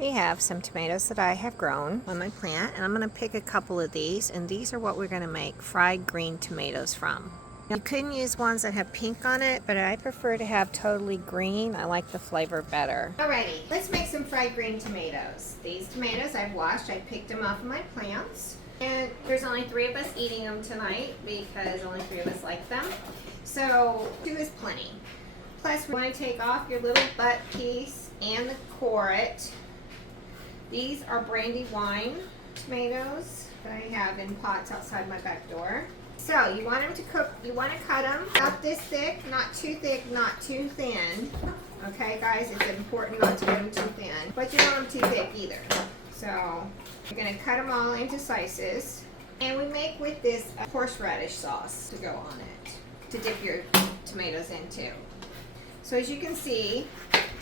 We have some tomatoes that I have grown on my plant, and I'm going to pick a couple of these, and these are what we're going to make fried green tomatoes from. You can use ones that have pink on it, but I prefer to have totally green. I like the flavor better. Alrighty, let's make some fried green tomatoes. These tomatoes I've washed, I picked them off of my plants, and there's only 3 of us eating them tonight because only 3 of us like them. So 2 is plenty. Plus, we want to take off your little butt piece and the coret. These are brandy wine tomatoes that I have in pots outside my back door. So you want them to cook, you want to cut them about this thick, not too thick, not too thin. Okay guys, it's important not to get them too thin, but you don't want them too thick either. So you're going to cut them all into slices. And we make with this horseradish sauce to go on it, to dip your tomatoes into. So as you can see,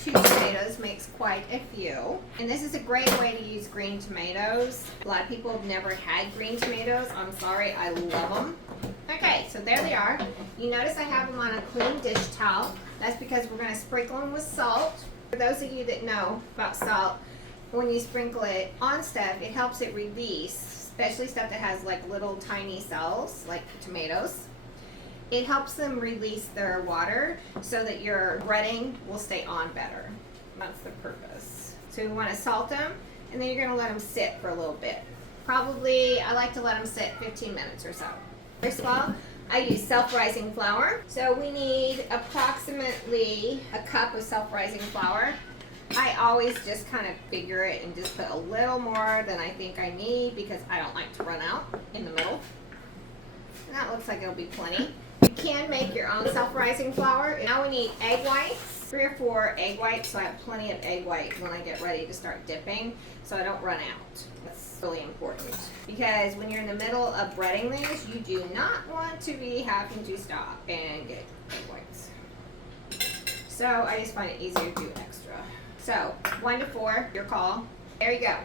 2 tomatoes makes quite a few. And this is a great way to use green tomatoes. A lot of people have never had green tomatoes. I'm sorry, I love them. Okay, so there they are. You notice I have them on a clean dish towel. That's because we're going to sprinkle them with salt. For those of you that know about salt, when you sprinkle it on stuff, it helps it release, especially stuff that has like little tiny cells, like tomatoes. It helps them release their water so that your breading will stay on better. That's the purpose. So we want to salt them, and then you're going to let them sit for a little bit. Probably, I like to let them sit 15 minutes or so. First of all, I use self-rising flour. So we need approximately a cup of self-rising flour. I always just kind of figure it and just put a little more than I think I need because I don't like to run out in the middle. And that looks like it'll be plenty. You can make your own self-rising flour. Now we need egg whites, 3 or 4 egg whites, so I have plenty of egg white when I get ready to start dipping, so I don't run out. That's really important because when you're in the middle of breading these, you do not want to be having to stop and get egg whites. So I just find it easier to do extra. So 1 to 4, your call. There you go.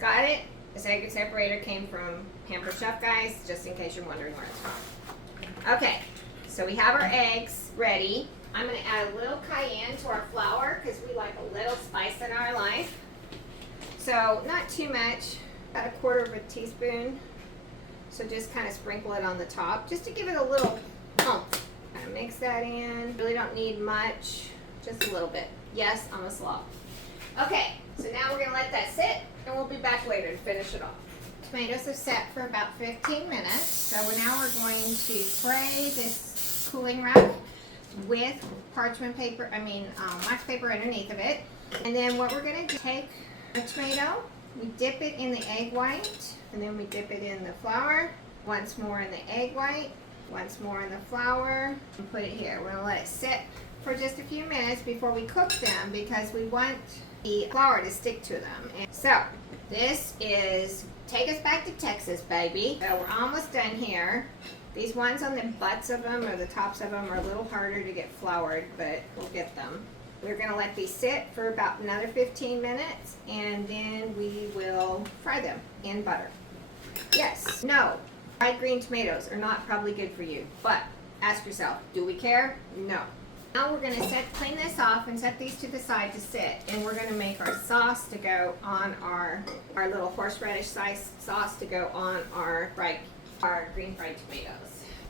Got it? This egg separator came from Pampered Chef, guys, just in case you're wondering where it's from. Okay, so we have our eggs ready. I'm going to add a little cayenne to our flour because we like a little spice in our life. So not too much, about 1/4 teaspoon. So just kind of sprinkle it on the top just to give it a little oomph. Kind of mix that in. Really don't need much, just a little bit. Yes, I'm a slob. Okay, so now we're going to let that sit and we'll be back later to finish it off. Tomatoes have set for about 15 minutes, so now we're going to spray this cooling rack with parchment paper, wax paper underneath of it. And then what we're going to do, take a tomato, we dip it in the egg white, and then we dip it in the flour, once more in the egg white, once more in the flour, and put it here. We're going to let it sit for just a few minutes before we cook them because we want the flour to stick to them. And so this is take us back to Texas, baby. So we're almost done here. These ones on the butts of them or the tops of them are a little harder to get floured, but we'll get them. We're going to let these sit for about another 15 minutes, and then we will fry them in butter. Yes, no, fried green tomatoes are not probably good for you, but ask yourself, do we care? No. Now we're going to clean this off and set these to the side to sit, and we're going to make our sauce to go on our little horseradish sauce to go on our green fried tomatoes.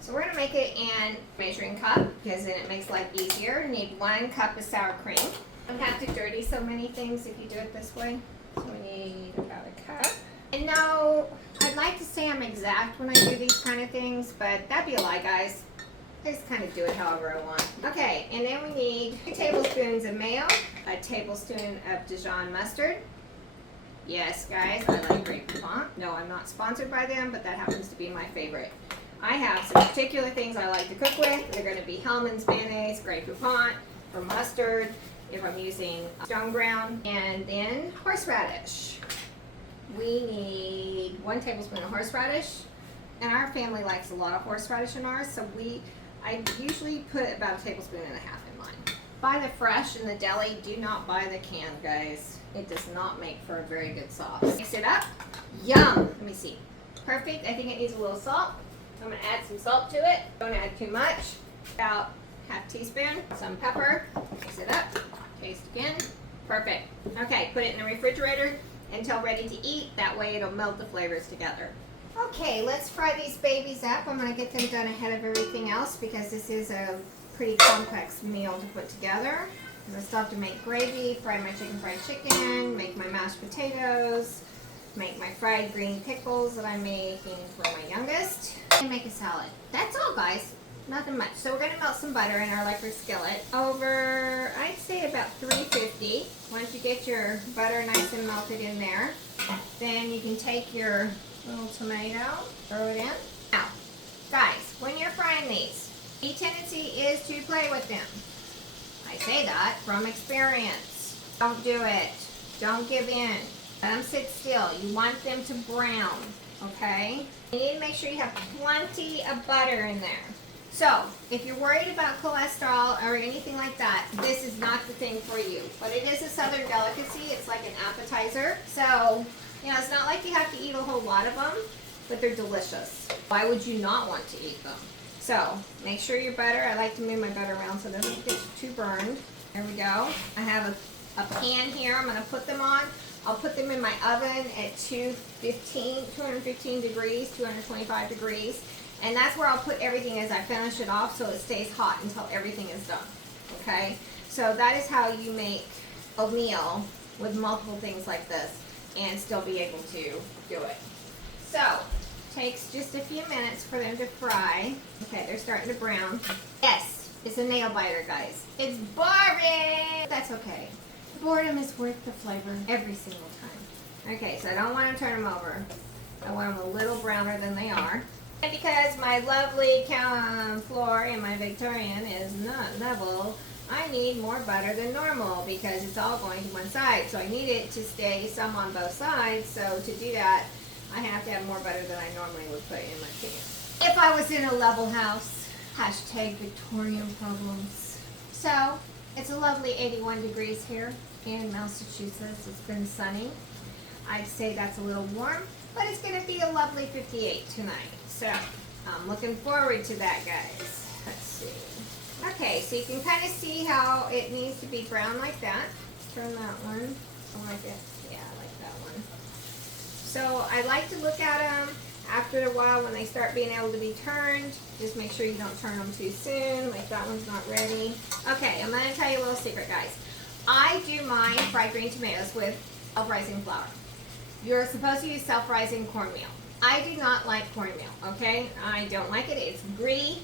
So we're going to make it in a measuring cup because then it makes life easier. You need 1 cup of sour cream. You don't have to dirty so many things if you do it this way. So we need about a cup. And no, I'd like to say I'm exact when I do these kind of things, but that'd be a lie, guys. I just kind of do it however I want. Okay, and then we need 2 tablespoons of mayo, a tablespoon of Dijon mustard. Yes, guys, I like Grey Poupon. No, I'm not sponsored by them, but that happens to be my favorite. I have some particular things I like to cook with. They're going to be Hellmann's mayonnaise, Grey Poupon, or mustard, if I'm using stone ground, and then horseradish. We need 1 tablespoon of horseradish, and our family likes a lot of horseradish in ours, so I usually put about 1.5 tablespoons in mine. Buy the fresh in the deli. Do not buy the canned, guys. It does not make for a very good sauce. Mix it up. Yum. Let me see. Perfect. I think it needs a little salt. I'm going to add some salt to it. Don't add too much. About 1/2 teaspoon. Some pepper. Mix it up. Taste again. Perfect. Okay, put it in the refrigerator until ready to eat. That way it'll melt the flavors together. Okay, let's fry these babies up. I'm going to get them done ahead of everything else because this is a pretty complex meal to put together. I still have to make gravy, fry my fried chicken, make my mashed potatoes, make my fried green pickles that I'm making for my youngest, and make a salad. That's all, guys. Nothing much. So we're going to melt some butter in our electric skillet over, I'd say about 350. Once you get your butter nice and melted in there, then you can take your little tomato, throw it in. Now, guys, when you're frying these, the tendency is to play with them. I say that from experience. Don't do it. Don't give in. Let them sit still. You want them to brown, okay? You need to make sure you have plenty of butter in there. So, if you're worried about cholesterol or anything like that, this is not the thing for you. But it is a southern delicacy. It's like an appetizer. So, you know, it's not like you have to eat a whole lot of them, but they're delicious. Why would you not want to eat them? So, make sure your butter, I like to move my butter around so it doesn't get too burned. There we go. I have a pan here I'm going to put them on. I'll put them in my oven at 215 degrees, 225 degrees. And that's where I'll put everything as I finish it off so it stays hot until everything is done. Okay? So that is how you make a meal with multiple things like this and still be able to do it. So, takes just a few minutes for them to fry. Okay, they're starting to brown. Yes, it's a nail biter, guys. It's boring! That's okay. Boredom is worth the flavor every single time. Okay, so I don't want to turn them over. I want them a little browner than they are. And because my lovely floor in my Victorian is not level, I need more butter than normal because it's all going to one side. So I need it to stay some on both sides. So to do that, I have to have more butter than I normally would put in my pan. If I was in a level house, hashtag Victorian problems. So, it's a lovely 81 degrees here in Massachusetts. It's been sunny. I'd say that's a little warm, but it's going to be a lovely 58 tonight. So, I'm looking forward to that, guys. Let's see. Okay, so you can kind of see how it needs to be brown like that. Turn that one. I like it. Yeah, I like that one. So I like to look at them after a while when they start being able to be turned. Just make sure you don't turn them too soon, like that one's not ready. Okay, I'm going to tell you a little secret, guys. I do my fried green tomatoes with self-rising flour. You're supposed to use self-rising cornmeal. I do not like cornmeal, okay? I don't like it. It's gritty.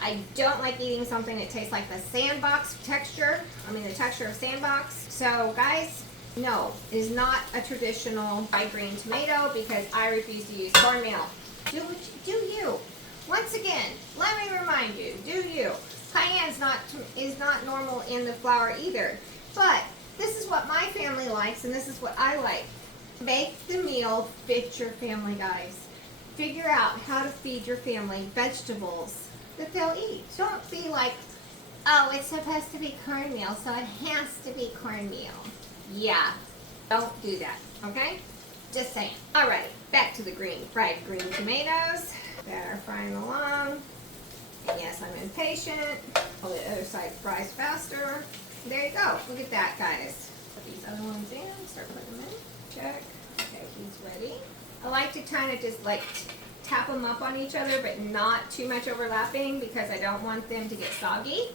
I don't like eating something that tastes like the sandbox texture. The texture of sandbox. So, guys, no, it is not a traditional fried green tomato because I refuse to use cornmeal. Do you. Once again, let me remind you, do you. Cayenne is not normal in the flour either. But this is what my family likes and this is what I like. Make the meal fit your family, guys. Figure out how to feed your family vegetables that they'll eat. Don't be like, oh, it's supposed to be cornmeal, so it has to be cornmeal. Yeah, don't do that, okay? Just saying. Alright, back to the fried green tomatoes that are frying along. And yes, I'm impatient. Oh, the other side fries faster. There you go. Look at that, guys. Put these other ones in. Start putting them in. Check. Okay, he's ready. I like to kind of just like tap them up on each other, but not too much overlapping because I don't want them to get soggy.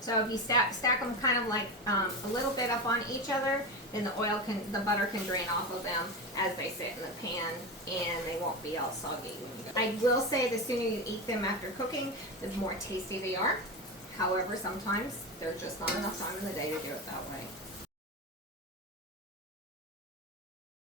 So if you stack them kind of like a little bit up on each other, then the butter can drain off of them as they sit in the pan, and they won't be all soggy. I will say the sooner you eat them after cooking, the more tasty they are. However, sometimes there's just not enough time in the day to do it that way.